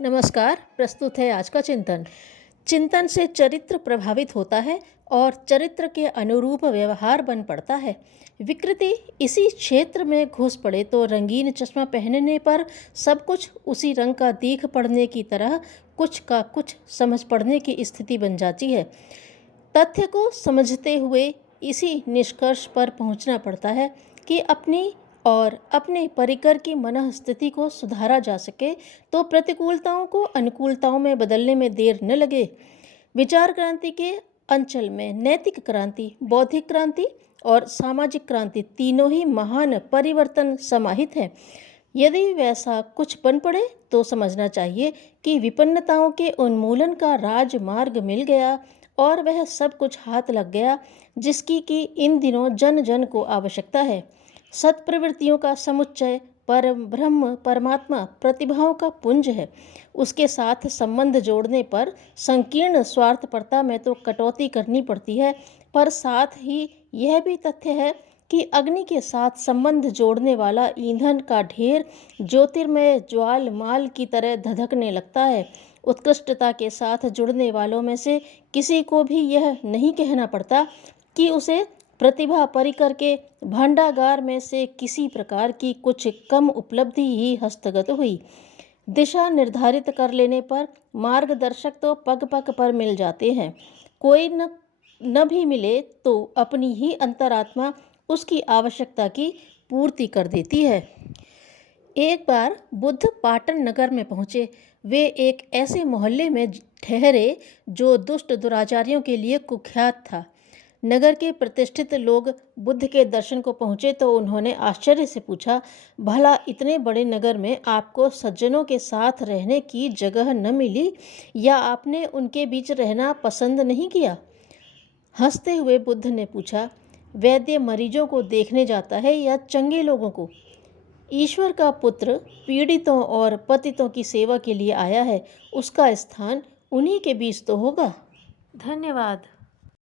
नमस्कार। प्रस्तुत है आज का चिंतन। चिंतन से चरित्र प्रभावित होता है और चरित्र के अनुरूप व्यवहार बन पड़ता है। विकृति इसी क्षेत्र में घुस पड़े तो रंगीन चश्मा पहनने पर सब कुछ उसी रंग का दिख पड़ने की तरह कुछ का कुछ समझ पड़ने की स्थिति बन जाती है। तथ्य को समझते हुए इसी निष्कर्ष पर पहुंचना पड़ता है कि अपनी और अपने परिकर की मनः स्थिति को सुधारा जा सके तो प्रतिकूलताओं को अनुकूलताओं में बदलने में देर न लगे। विचार क्रांति के अंचल में नैतिक क्रांति, बौद्धिक क्रांति और सामाजिक क्रांति तीनों ही महान परिवर्तन समाहित हैं। यदि वैसा कुछ बन पड़े तो समझना चाहिए कि विपन्नताओं के उन्मूलन का राजमार्ग मिल गया और वह सब कुछ हाथ लग गया जिसकी कि इन दिनों जन जन को आवश्यकता है। सत्प्रवृत्तियों का समुच्चय परम ब्रह्म परमात्मा प्रतिभाओं का पुंज है। उसके साथ संबंध जोड़ने पर संकीर्ण स्वार्थपरता में तो कटौती करनी पड़ती है, पर साथ ही यह भी तथ्य है कि अग्नि के साथ संबंध जोड़ने वाला ईंधन का ढेर ज्योतिर्मय ज्वालमाल की तरह धधकने लगता है। उत्कृष्टता के साथ जुड़ने वालों में से किसी को भी यह नहीं कहना पड़ता कि उसे प्रतिभा परिकर के भांडागार में से किसी प्रकार की कुछ कम उपलब्धि ही हस्तगत हुई। दिशा निर्धारित कर लेने पर मार्गदर्शक तो पग पग पर मिल जाते हैं। कोई न भी मिले तो अपनी ही अंतरात्मा उसकी आवश्यकता की पूर्ति कर देती है। एक बार बुद्ध पाटन नगर में पहुँचे। वे एक ऐसे मोहल्ले में ठहरे जो दुष्ट दुराचारियों के लिए कुख्यात था। नगर के प्रतिष्ठित लोग बुद्ध के दर्शन को पहुँचे तो उन्होंने आश्चर्य से पूछा, भला इतने बड़े नगर में आपको सज्जनों के साथ रहने की जगह न मिली या आपने उनके बीच रहना पसंद नहीं किया? हंसते हुए बुद्ध ने पूछा, वैद्य मरीजों को देखने जाता है या चंगे लोगों को? ईश्वर का पुत्र पीड़ितों और पतितों की सेवा के लिए आया है, उसका स्थान उन्हीं के बीच तो होगा। धन्यवाद।